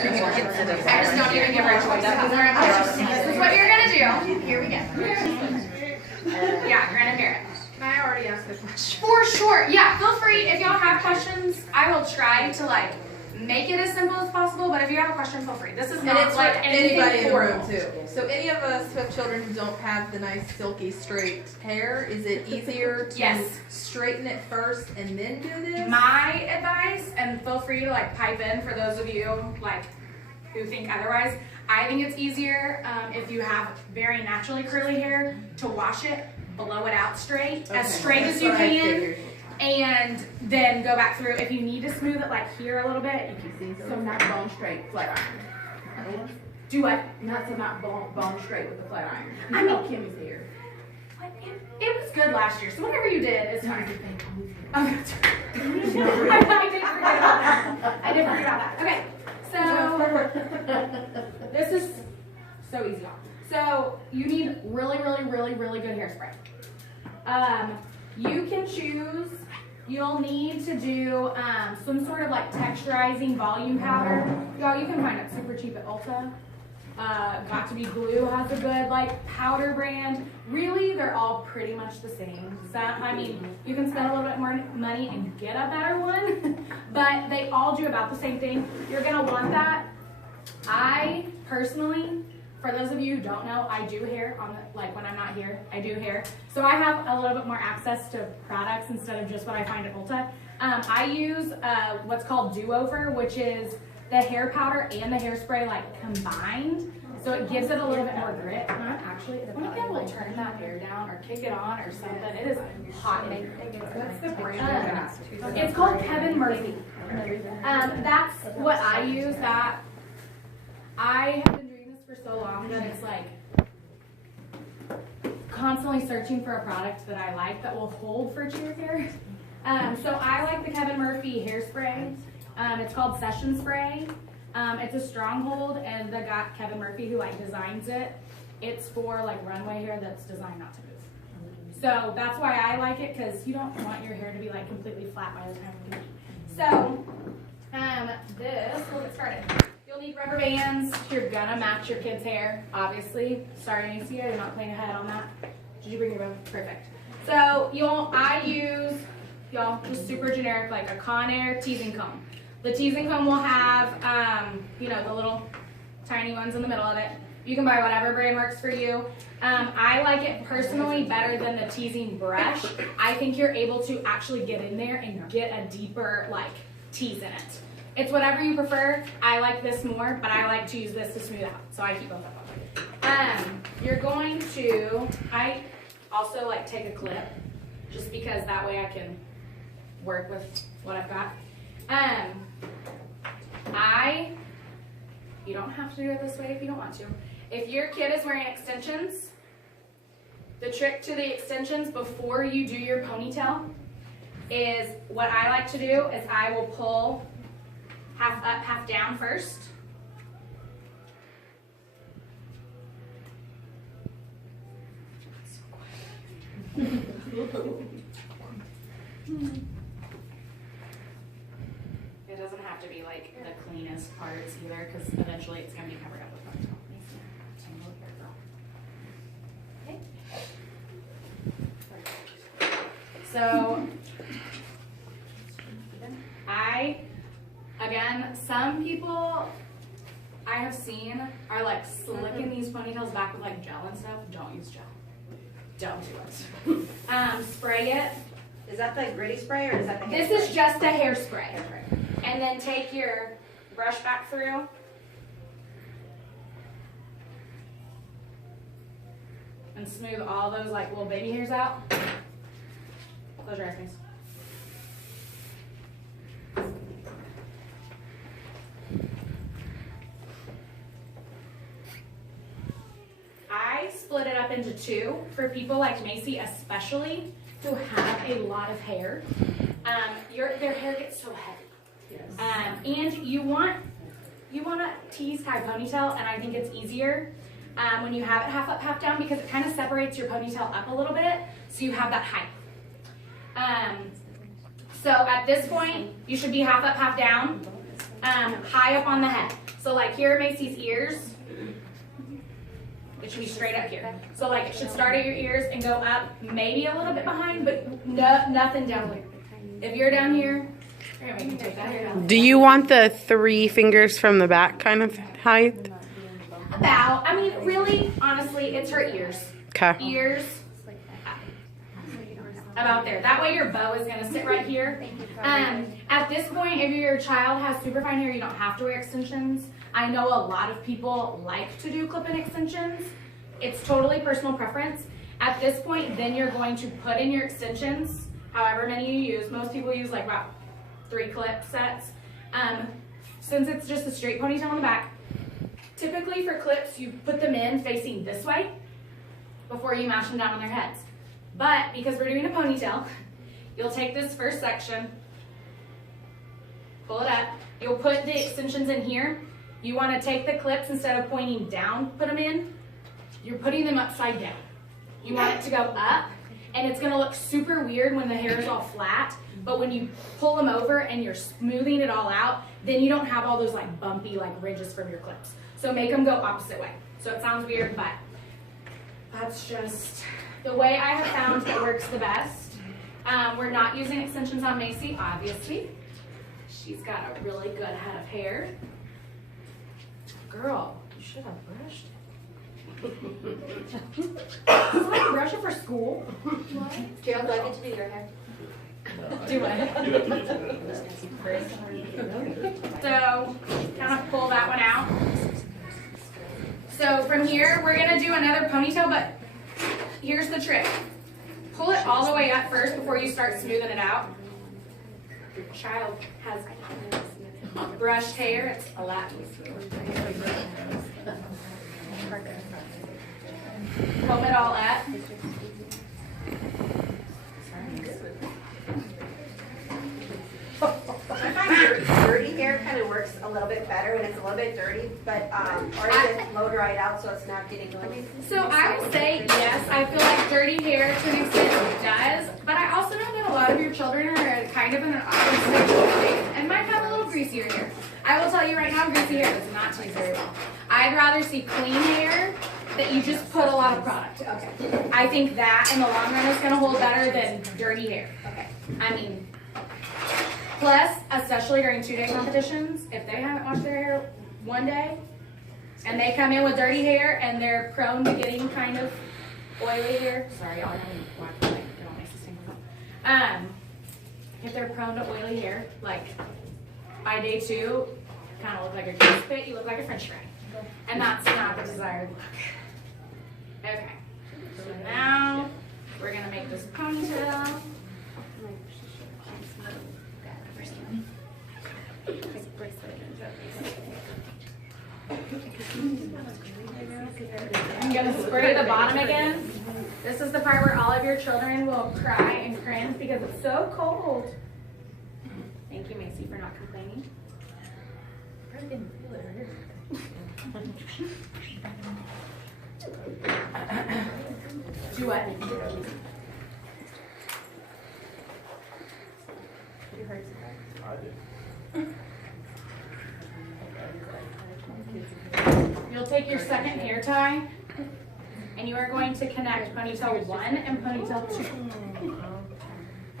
I just don't even give her a choice. This is what you're gonna do. Here we go. Yeah, Grant and Garrett. Can I already ask a question? For sure. Yeah, feel free. If y'all have questions, I will try to make it as simple as possible. But if you have a question, feel free. This is not And it's like anybody in the room formal. too. So any of us who have children who don't have the nice silky straight hair, is it easier to Yes. straighten it first and then do this? My advice, and feel free to pipe in for those of you who think otherwise. I think it's easier if you have very naturally curly hair to wash it, blow it out straight, as straight as you can, and then go back through. If you need to smooth it here a little bit, you can. So not bone straight, flat iron. Do what? Not bone straight with the flat iron. I mean, Kimmy's hair. It was good last year, so whatever you did is fine. Oh, that's right. I did forget about that. Okay, so this is so easy. So you need really, really, really, really good hairspray. You can choose. You'll need to do some sort of texturizing volume powder. Y'all, you can find it super cheap at Ulta. Got to Be Glue has a good powder brand. Really, they're all pretty much the same. So, I mean, you can spend a little bit more money and get a better one, but they all do about the same thing. You're gonna want that. I personally, for those of you who don't know, I do hair on when I'm not here. I do hair, so I have a little bit more access to products instead of just what I find at Ulta. I use what's called Do-Over, which is the hair powder and the hairspray combined, so it gives it a little bit more grit. Actually, if one of you will turn that hair down or kick it on or something, it is hot. What's the brand? It's called Kevin Murphy. That's what I use. That I have been doing this for so long that it's constantly searching for a product that I like that will hold for cheer hair. So I like the Kevin Murphy hairspray. It's called Session Spray. It's a stronghold, and the guy Kevin Murphy who designs it, it's for runway hair that's designed not to move. So that's why I like it, because you don't want your hair to be completely flat by the time you leave. So we'll get started. You'll need rubber bands. You're gonna match your kid's hair, obviously. Sorry, Nancy, I'm not playing ahead on that. Did you bring your bow? Perfect. So I use, y'all, just super generic, a Conair teasing comb. The teasing comb will have, the little tiny ones in the middle of it. You can buy whatever brand works for you. I like it personally better than the teasing brush. I think you're able to actually get in there and get a deeper, tease in it. It's whatever you prefer. I like this more, but I like to use this to smooth out. So I keep both of them. You're going to, I also take a clip, just because that way I can work with what I've got. You don't have to do it this way if you don't want to. If your kid is wearing extensions, the trick to the extensions before you do your ponytail is, what I like to do is I will pull half up, half down first. It doesn't have to be the cleanest parts either, because eventually it's going to be covered up with ponytail. Okay. So some people I have seen are slicking these ponytails back with gel and stuff. Don't use gel. Don't do it. Spray it. Is that the gritty spray, or is that the hair This spray? is just a hairspray. And then take your brush back through. And smooth all those little baby hairs out. Close your eyes, please. I split it up into two for people like Macy, especially who have a lot of hair. Their hair gets so heavy. Yes. And you want a tease tie ponytail, and I think it's easier when you have it half up, half down, because it kind of separates your ponytail up a little bit, so you have that height. So at this point, you should be half up, half down. high up on the head. So like here are Macy's ears. It should be straight up here. So like it should start at your ears and go up, maybe a little bit behind, but nothing down here. If you're down here, here, we can take that hair down. Do you want the 3 fingers from the back kind of height? About, I mean, really, honestly, it's her ears. Okay. Ears. About there. That way your bow is going to sit right here. At this point, if your child has super fine hair, you don't have to wear extensions. I know a lot of people like to do clip-in extensions. It's totally personal preference. At this point, then you're going to put in your extensions, however many you use. Most people use like about 3 clip sets. Since it's just a straight ponytail on the back, typically for clips, you put them in facing this way before you mash them down on their heads. But because we're doing a ponytail, you'll take this first section, pull it up. You'll put the extensions in here. You want to take the clips, instead of pointing down, put them in. You're putting them upside down. You want it to go up, and it's going to look super weird when the hair is all flat. But when you pull them over and you're smoothing it all out, then you don't have all those like bumpy like ridges from your clips. So make them go opposite way. So it sounds weird, but that's just the way I have found it works the best. We're not using extensions on Macy, obviously. She's got a really good head of hair. Girl, you should have brushed it. Should I brush it for school? What? Gerald, do I get to do your hair? Do it. So, kind of pull that one out. So from here, we're gonna do another ponytail, but here's the trick. Pull it all the way up first before you start smoothing it out. Your child has brushed hair, it's a lot easier. Comb it all up. I find dirty hair kind of works a little bit better when it's a little bit dirty, but or is it blow dried out so it's not getting really. So I would say yes, I feel like dirty hair to an extent does, but I also know that a lot of your children are kind of in an awkward stage and might have a little greasier hair. I will tell you right now, greasy hair does not taste very well. I'd rather see clean hair that you just put a lot of product. Okay. I think that in the long run is going to hold better than dirty hair. Okay. I mean, plus, especially during 2-day competitions, if they haven't washed their hair one day and they come in with dirty hair and they're prone to getting kind of oily hair, sorry, y'all, if they're prone to oily hair, like by day 2, kind of look like a grease pit, you look like a French fry. And that's not the desired look. Okay, so now we're gonna make this ponytail. I'm gonna spray the bottom again. This is the part where all of your children will cry and cringe because it's so cold. Thank you, Macy, for not complaining. Do what? You heard You'll take your second hair tie and you are going to connect ponytail 1 and ponytail 2.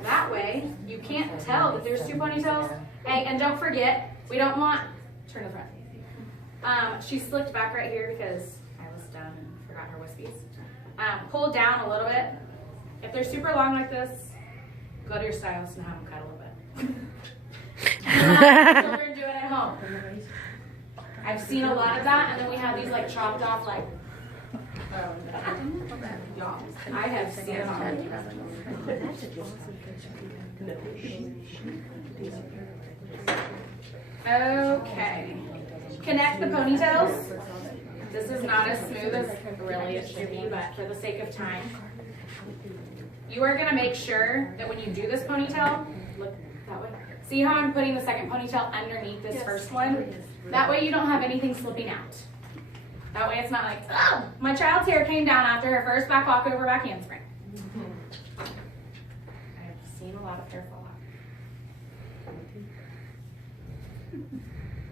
That way, you can't tell that there's 2 ponytails. Hey, and don't forget, we don't want, turn to the front. She slicked back right here because I was dumb and forgot her wispies. Pull down a little bit. If they're super long like this, go to your stylist and have them cut a little bit. Children do it at home. I've seen a lot of that, and then we have these like chopped off like. Y'all, I have seen it all. Okay. Connect the ponytails. This is not as smooth as really it should be, but for the sake of time, you are going to make sure that when you do this ponytail, look that way. See how I'm putting the second ponytail underneath this first one? That way you don't have anything slipping out. That way it's not like, oh, my child's hair came down after her first back walkover back handspring. I've seen a lot of hair fall out.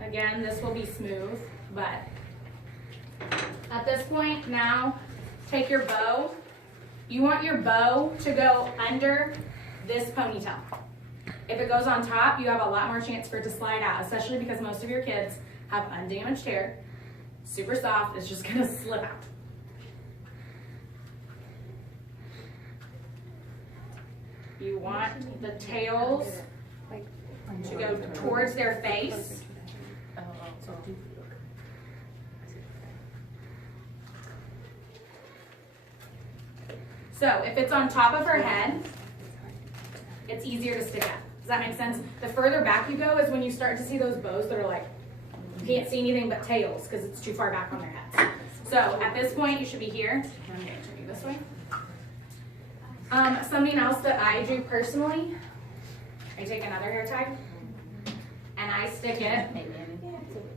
Again, this will be smooth, but at this point now, take your bow. You want your bow to go under this ponytail. If it goes on top, you have a lot more chance for it to slide out, especially because most of your kids have undamaged hair. Super soft, it's just gonna slip out. You want the tails to go towards their face. So if it's on top of her head, it's easier to stick up. Does that make sense? The further back you go is when you start to see those bows that are like, you can't see anything but tails because it's too far back on their heads. So at this point, you should be here. I'm going to turn you this way. Something else that I do personally, I take another hair tie and I stick it.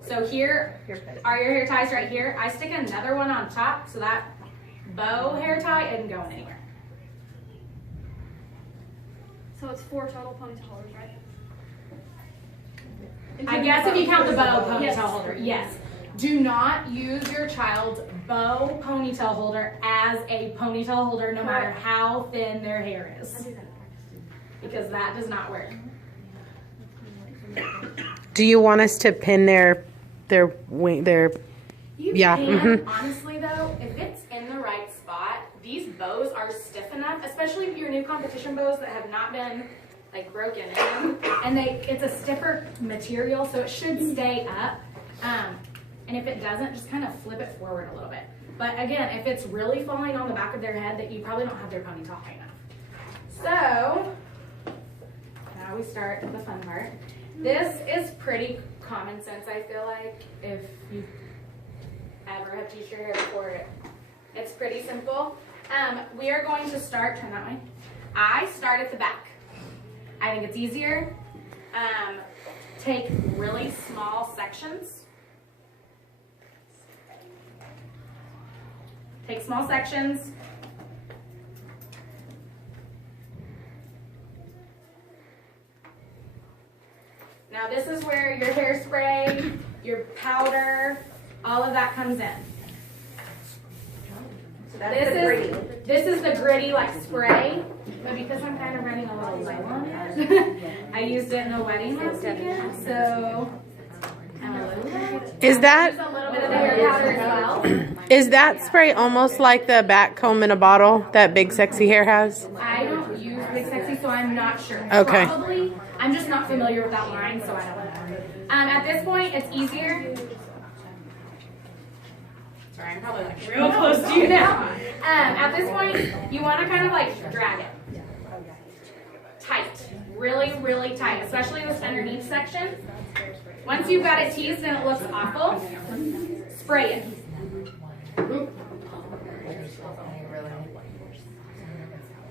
So here are your hair ties right here. I stick another one on top so that bow hair tie isn't going anywhere. So it's 4 total ponytail holders, right? I guess if you count the bow ponytail Yes. holder, yes. Do not use your child's bow ponytail holder as a ponytail holder no matter how thin their hair is. Because that does not work. Do you want us to pin their wing, their? You Yeah, can, honestly though, if it's in the right spot, these bows are stiff enough, especially if your new competition bows that have not been like broken in, and it's a stiffer material, so it should stay up. And if it doesn't, just kind of flip it forward a little bit. But again, if it's really falling on the back of their head, that you probably don't have their ponytail high enough. So now we start with the fun part. This is pretty common sense, I feel like, if you ever have teacher hair before. It's pretty simple. We are going to start, turn that way. I start at the back. I think it's easier. Take really small sections. Take small sections. Now this is where your hairspray, your powder, all of that comes in. So that's the gritty. This is the gritty like spray, but because I'm kind of running a little low on it, I used it in a wedding last weekend, so Is that use a little bit of the hair powder as well. is that spray almost like the back comb in a bottle that Big Sexy Hair has? I don't use Big Sexy, so I'm not sure. Okay. Probably. I'm just not familiar with that line, so I don't know. At this point, it's easier. Sorry, I'm probably like real close to you now. At this point, you want to kind of like drag it. Tight. Really, really tight, especially this underneath section. Once you've got it teased and it looks awful, spray it.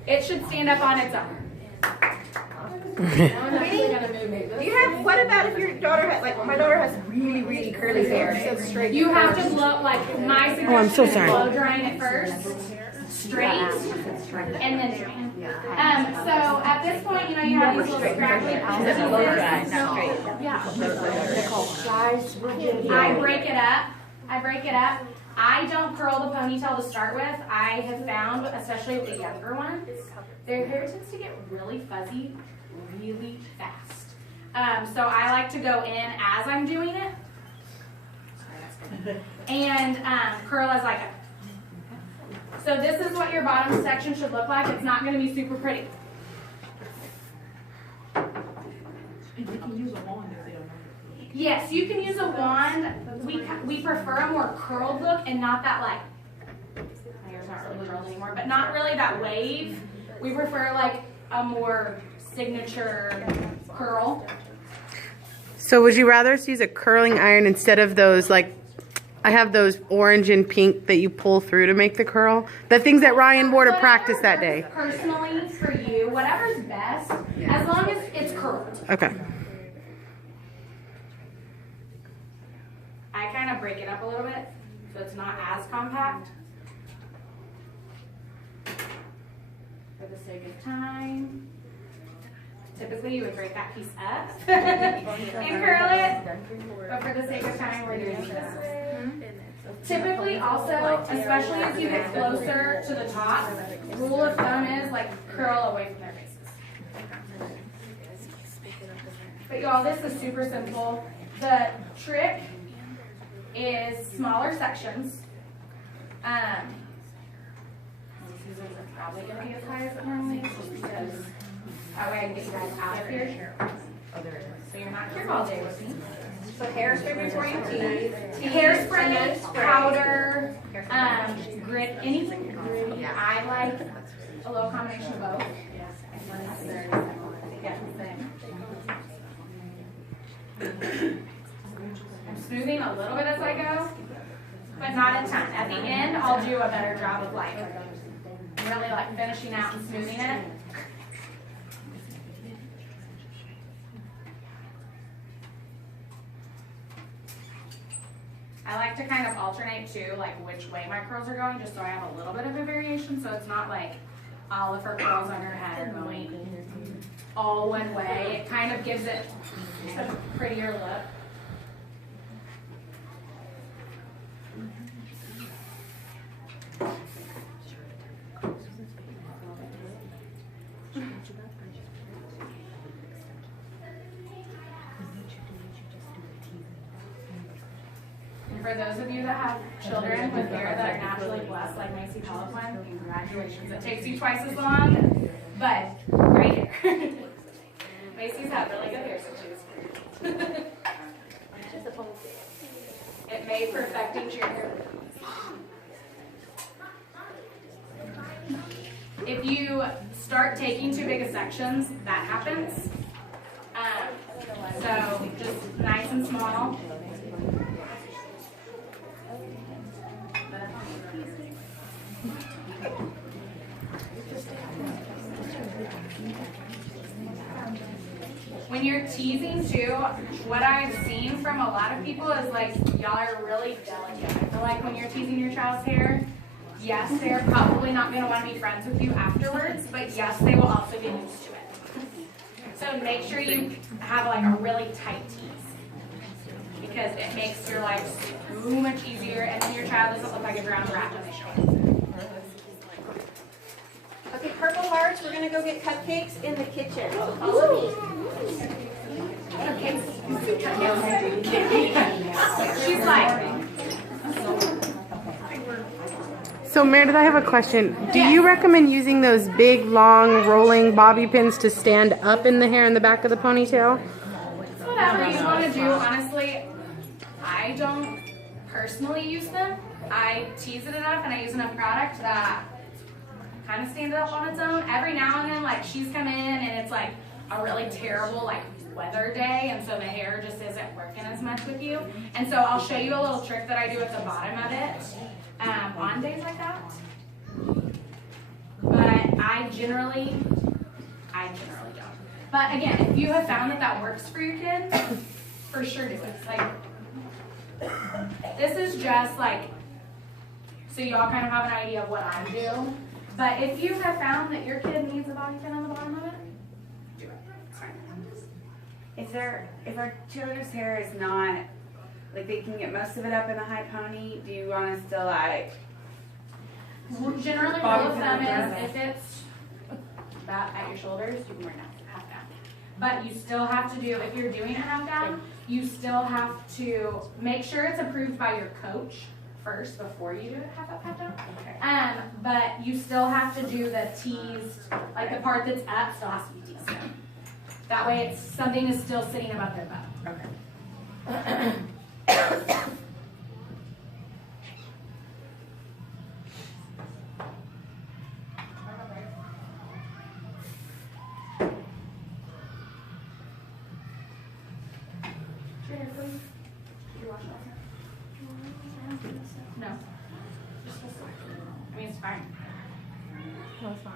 It should stand up on its own. What about if your daughter has, like, my daughter has really, really curly hair? You have to blow, like, my suggestion I'm so is sorry. blow drying it first, straight, and then dry. So at this point, you have these little scraggly pieces. I break it up. I don't curl the ponytail to start with. I have found, especially with the younger ones, their hair tends to get really fuzzy really fast. So I like to go in as I'm doing it and curl as I go. So this is what your bottom section should look like. It's not going to be super pretty. Yes, you can use a wand. We prefer a more curled look and not that like, my hair's not really curled anymore, but not really that wave. We prefer like a more signature curl. So would you rather us use a curling iron instead of those, like, I have those orange and pink that you pull through to make the curl? The things that Ryan wore to practice that day. Personally, for you, whatever's best, as long as it's curled. Okay. I kind of break it up a little bit so it's not as compact. For the sake of time. typically you would break that piece up and curl it, but for the sake of time, we're doing it this way. Typically also, especially as you get closer to the top, rule of thumb is like curl away from their faces. But y'all, this is super simple. The trick is smaller sections. These are probably going to be as high as it normally is just because that way I can get you guys out of here. So you're not here all day with me. So hairspray before you tease. Hairspray, powder, grit, anything gritty. I like a little combination of both. I'm smoothing a little bit as I go, but not a ton. At the end, I'll do a better job of like really like finishing out and smoothing it. I like to kind of alternate too, like which way my curls are going, just so I have a little bit of a variation, so it's not like all of her curls on her head are going all one way. It kind of gives it a prettier look. And for those of you that have children with hair that are naturally blessed, like Macy Peloquin, congratulations. It takes you twice as long, but great hair. Macy's had really good hair since she was here. It made perfecting your hair. If you start taking too big of sections, that happens. So just nice and small. When you're teasing too, what I've seen from a lot of people is like y'all are really delicate. I feel like when you're teasing your child's hair, yes, they're probably not going to want to be friends with you afterwards, but yes, they will also get used to it. So make sure you have like a really tight tease because it makes your life so much easier, and then your child doesn't look like a drowned rat when they show up. Okay, Purple Hearts, we're gonna go get cupcakes in the kitchen. So follow me. She's like, So Meredith, I have a question. Do you recommend using those big, long, rolling bobby pins to stand up in the hair in the back of the ponytail? whatever you want to do. Honestly, I don't personally use them. I tease it enough and I use enough product that kind of stands up on its own. Every now and then, like, she's come in and it's like a really terrible like weather day, and so the hair just isn't working as much with you. And so I'll show you a little trick that I do at the bottom of it on days like that. But I generally don't. But again, if you have found that that works for your kid, for sure do it. Like, this is just like, so y'all kind of have an idea of what I do. But if you have found that your kid needs a bobby pin on the bottom of it, do it. It's fine. If our children's hair is not, like, they can get most of it up in a high pony, do you want us to, like, Generally, rule bobby of pin thumb on is if it's about at your shoulders, you can wear it half down. But you still have to do, if you're doing it half down, you still have to make sure it's approved by your coach first before you do it half up, half down. But you still have to do the teased, like the part that's up still has to be teased. That way it's something is still sitting above their butt. okay. No. I mean, it's fine. No, it's fine.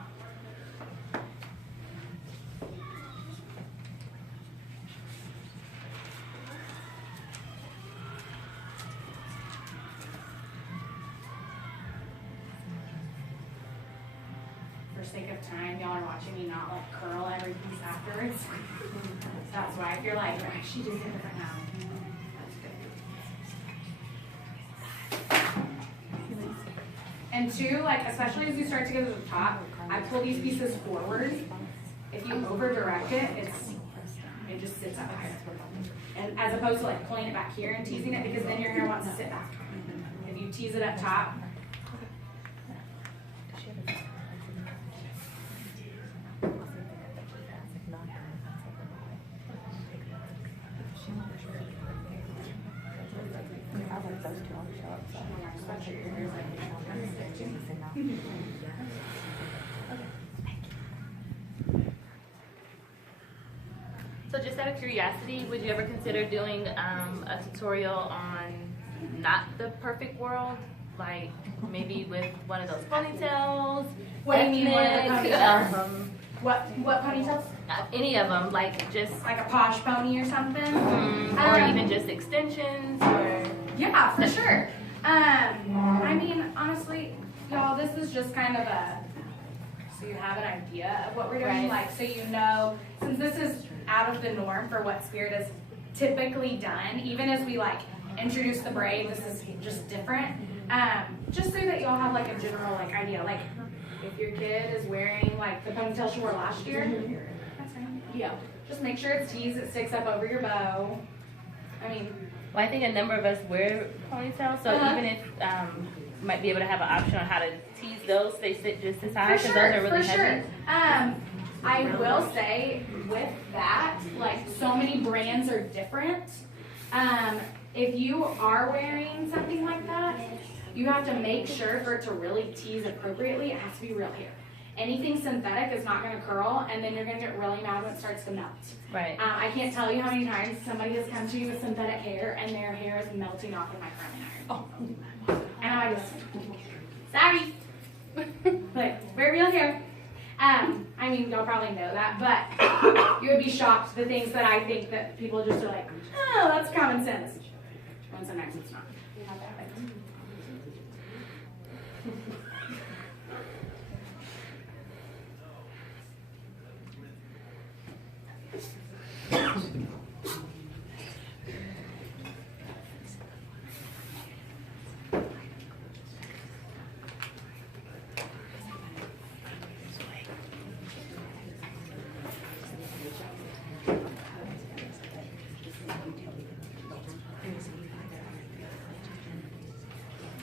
for sake of time, y'all are watching me not like curl every piece afterwards. That's why if you're like, I should do it different now. And two, like especially as you start to get to the top, I pull these pieces forward. If you over direct it, it just sits up higher. And as opposed to like pulling it back here and teasing it, because then your hair wants to sit back. If you tease it up top. So just out of curiosity, would you ever consider doing a tutorial on not the perfect world? Like maybe with one of those ponytails? What do you mean, one of the ethnic, ponytails? What ponytails? Any of them, like just, Like a posh pony or something? or even just extensions or? Yeah, for sure. I mean, honestly, y'all, this is just kind of so you have an idea of what we're doing, Right. like, so you know, since this is out of the norm for what Spirit has typically done, even as we like introduce the braid, this is just different. Just so that y'all have like a general like idea, like if your kid is wearing like the ponytail she wore last year, that's fine. Yeah, just make sure it's teased, it sticks up over your bow. I mean, Well, I think a number of us wear ponytails, so even if might be able to have an option on how to tease those, they sit just as high for because sure, those are really for heavy. sure. I will say with that, like so many brands are different. If you are wearing something like that, you have to make sure for it to really tease appropriately, it has to be real hair. Anything synthetic is not going to curl, and then you're going to get really mad when it starts to melt. Right. I can't tell you how many times somebody has come to you with synthetic hair, and their hair is melting off of my curling iron. And I just, sorry. But we're real hair. I mean, y'all probably know that, but you would be shocked the things that I think that people just are like, oh, that's common sense. And sometimes it's not.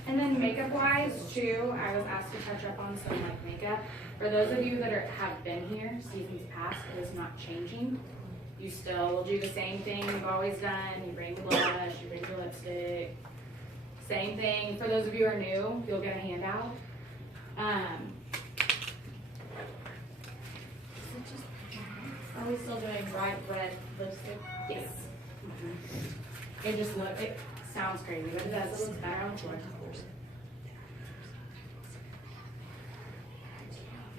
And then makeup wise too, I was asked to touch up on some like makeup. For those of you that have been here, seasons past, it is not changing. You still will do the same thing you've always done. You bring the blush, you bring the lipstick. Same thing. For those of you who are new, you'll get a handout. Are we still doing bright red lipstick? Yes. It just it sounds crazy, but it does. It looks better on the floor.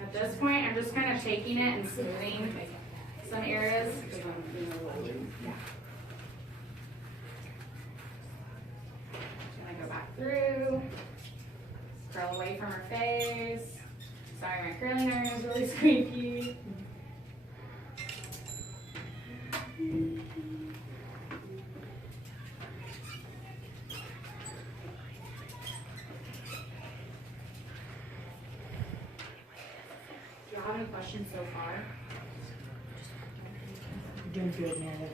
At this point, I'm just kind of taking it and smoothing some areas. Gonna go back through, curl away from her face. Sorry, my curling iron is really squeaky. Do y'all have any questions so far? Doing good, man.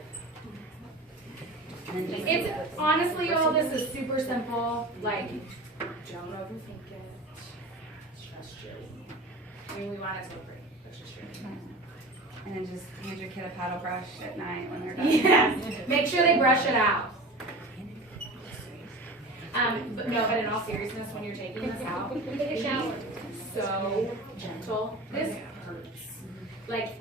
It's honestly, all this is super simple. Like, don't overthink it. It's just chilling. I mean, we want it to look pretty. It's just chilling. And then just hand your kid a paddle brush at night when they're done. Yeah. Make sure they brush it out. But in all seriousness, when you're taking this out, Take a shower. so gentle. This hurts. Like,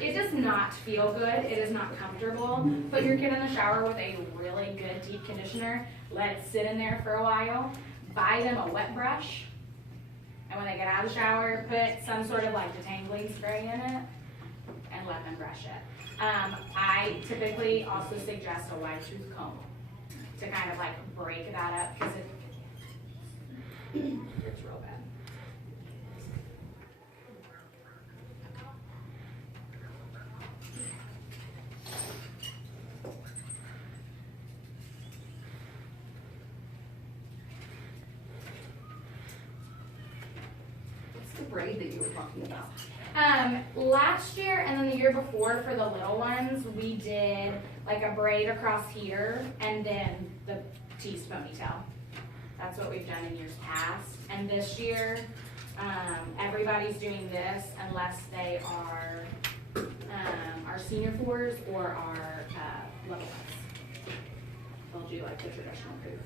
it does not feel good. It is not comfortable. Put your kid in the shower with a really good deep conditioner. Let it sit in there for a while. Buy them a wet brush. And when they get out of the shower, put some sort of like detangling spray in it and let them brush it. I typically also suggest a wide tooth comb to kind of like break that up because it hurts real bad. braid that you were talking about? Last year and then the year before for the little ones, we did like a braid across here and then the teased ponytail. That's what we've done in years past. And this year, everybody's doing this unless they are our senior fours or our little ones. They'll do like the traditional poof.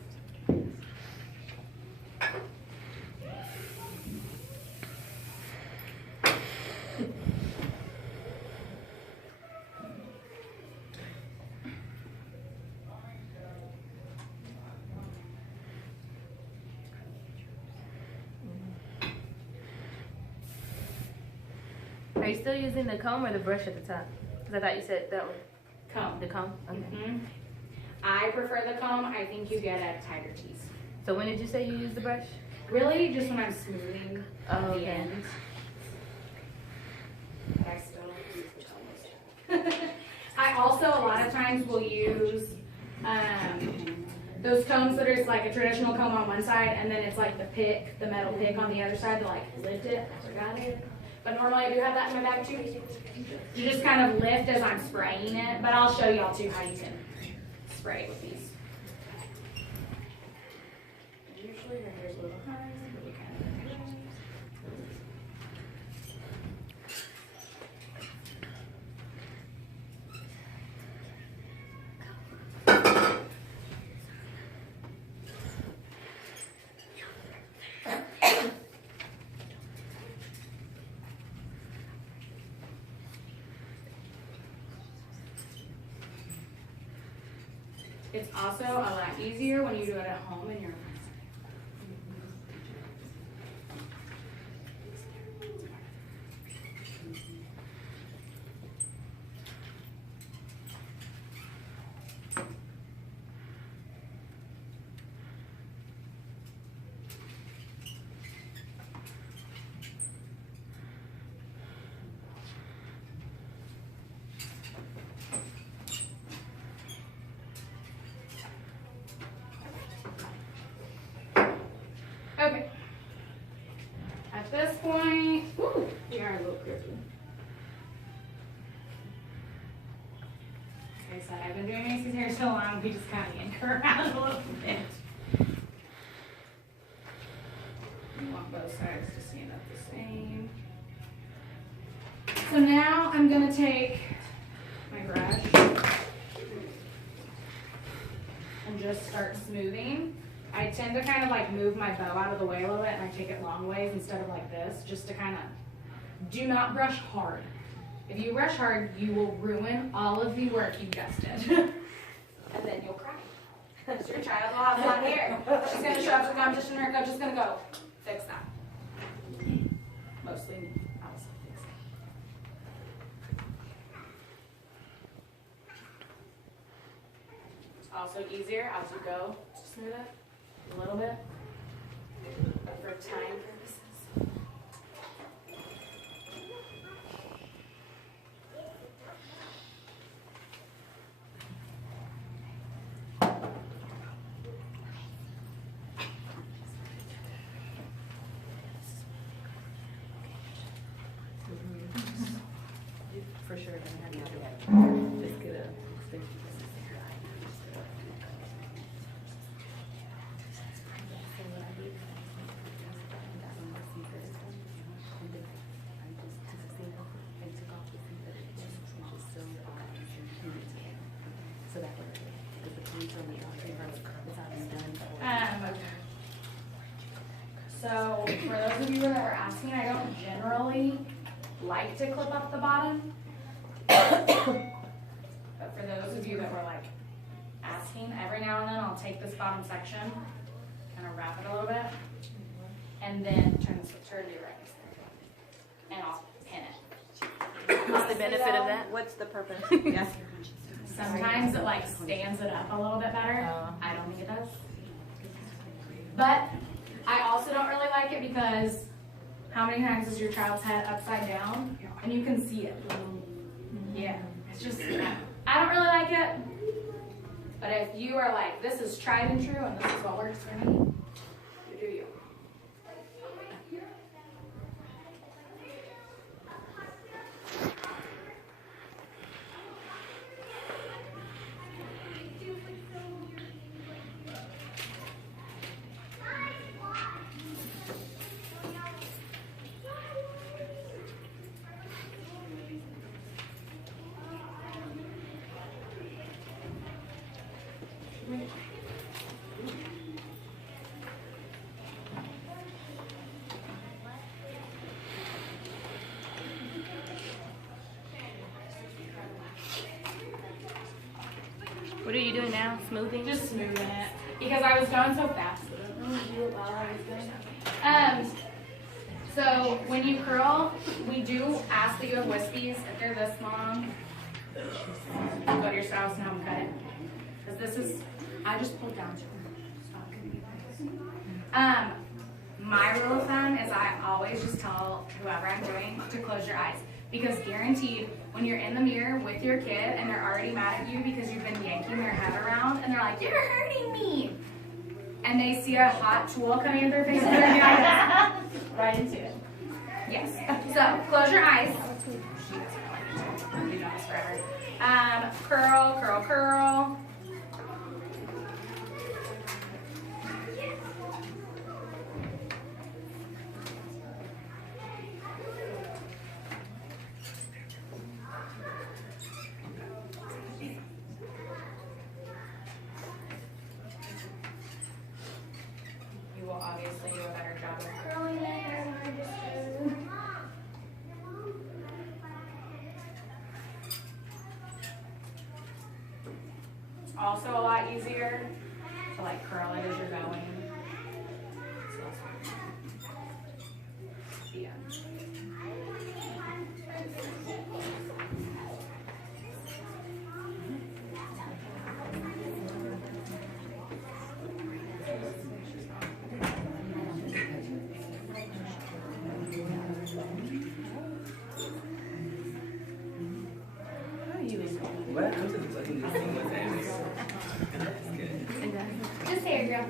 Are you still using the comb or the brush at the top? Because I thought you said that was Comb. the comb. Okay. Mhm. I prefer the comb. I think you get a tighter tease. So when did you say you used the brush? Really, just when I'm smoothing Oh, the okay. end. But I still don't use the combs. I also a lot of times will use those combs that are like a traditional comb on one side, and then it's like the pick, the metal pick on the other side to like lift it. I forgot it. But normally I do have that in my bag too. You just kind of lift as I'm spraying it, but I'll show y'all too how you can spray it with these. Usually your hair's a little high, but we kind of It's also a lot easier when you do it at home and you're okay. At this point, woo, we are a little crispy. Like I said, I've been doing Macy's hair so long, we just kind of yank her around a little bit. You want both sides to stand up the same. So now I'm gonna take my brush and just start smoothing. I tend to kind of like move my bow out of the way a little bit and I take it long ways instead of like this, just to kind of, do not brush hard. If you brush hard, you will ruin all of the work you just did. And then you'll cry. Because your child will have long hair. She's going to show up to the competition and her coach is going to go, fix that. Mostly me. I was fix it. It's also easier as you go to smooth it. A little bit, but for time purposes. For sure, gonna have you do that. Just get a stick. So for those of you that were asking, I don't generally like to clip up the bottom. But for those of you that were like asking, every now and then I'll take this bottom section, kind of wrap it a little bit, and then turn to your right. And I'll pin it. What's the benefit of that? What's the purpose? Yes. Sometimes it like stands it up a little bit better. Oh. I don't think it does. But I also don't really like it because how many times is your child's head upside down and you can see it? Yeah, it's just, I don't really like it. But if you are like, this is tried and true and this is what works for me, you do you. What are you doing now? Smoothing? Just smoothing it because I was going so fast. I didn't really do it while I was going. So when you curl, we do ask that you have wispies. If they're this long, go to your spouse and have them cut it. Because this is, I just pulled down to my rule of thumb is I always just tell whoever I'm doing to close your eyes. Because guaranteed, when you're in the mirror with your kid and they're already mad at you because you've been yanking their head around and they're like, you're hurting me. And they see a hot tool coming in their face and they're like, right into it. Yes. So close your eyes. She doesn't like it. You've done this forever. Curl, curl, curl. You will obviously do a better job of curling it than I just did. It's also a lot easier to like curl it as you're going. Yeah. What happens if I can just sing with Amy? That's good. Just hair, girl.